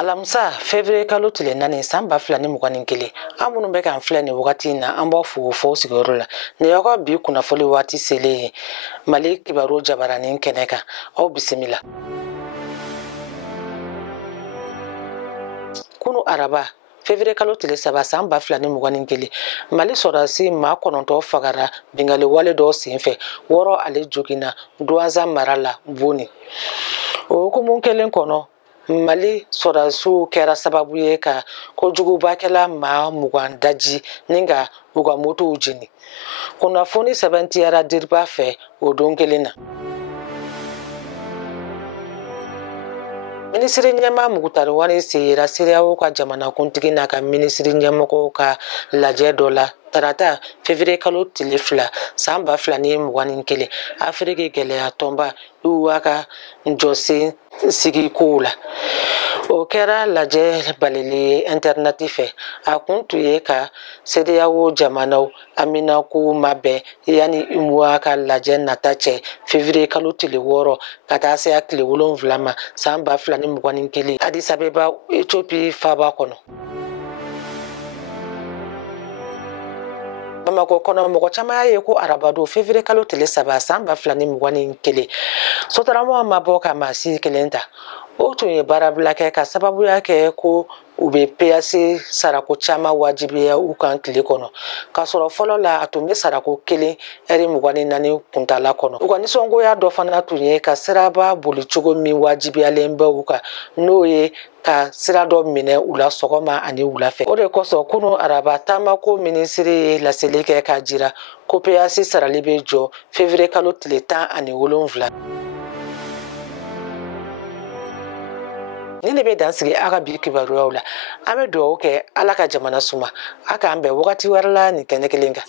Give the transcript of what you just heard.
Alamsa Fevrier kalo tile nani samba filani mugani kele amunu be kan filɛ ni wagati na an b'a fo sigiyɔrɔ la ne y'aw ka bi kunnafoni waati selen Mali kibaru jabaranin kɛnɛ kan aw bisimila. Kunu araba Fevrier kalo tile saba samba filani mugani kele Mali sɔrɔdasi maa 9 fagara bingali wale dɔ senfɛ 6 ale jogina Douaza mara la Boni. O hukumu kelen kɔnɔ Mali sɔrɔdasiw kɛra sababu ye ka kojugubakɛla maa 20 daji ni ka u ka motow jeni. Kunnafoni sɛbɛntiyara diriba fɛ o don kelen na. Minisiri ɲɛma Mugutari Wale sera CEDEAO ka jamanakuntigi n'a ka minisiri ɲɛmɔgɔw ka lajɛ dɔ la tarata Fevrier kalo tile 2 san 2021 Afiriki gɛlɛya tɔnba UA ka jɔsen sigi kow la. O kɛra lajɛ balili internet fɛ a kun tun ye ka CEDEAO jamanaw aminakow mabɛn yani UA ka lajɛ nata cɛ Fevrier kalo tile 6 ka taa se a tile 7 ma san 2021 Addis Abeba Ethiopie faaba kɔnɔ. Bamako kɔnɔ mɔgɔ caman ye ko arabado Fevrier kalo tile 3 san 2021 Sotarama ma bɔ ka maasi kelen ta. O tun ye baarabila kɛ ka sababuya kɛ ko u bɛ PAC sarako caman wajibiya u kan tile kɔnɔ ka sɔrɔ fɔlɔ la a tun bɛ sarako 1 heure 24 kuntala kɔnɔ. U ka nisɔngoya dɔ fana tun ye ka siraba boli cogo min wajibiyalen bɛ u kan n'o ye ka sira dɔ minɛ u la sɔgɔma ani wula fɛ. O de kosɔn kunu araba taamako minisiri ye laseli kɛ ka jira ko PAC sarali bɛ jɔ Fevrier kalo tile 17. Ni ne bɛ dansigi a ka bi kibaruyaw la an bɛ dugawu kɛ Ala ka jamana suma a k'an bɛn wagati wɛrɛ la nin kɛnɛ kelen kan.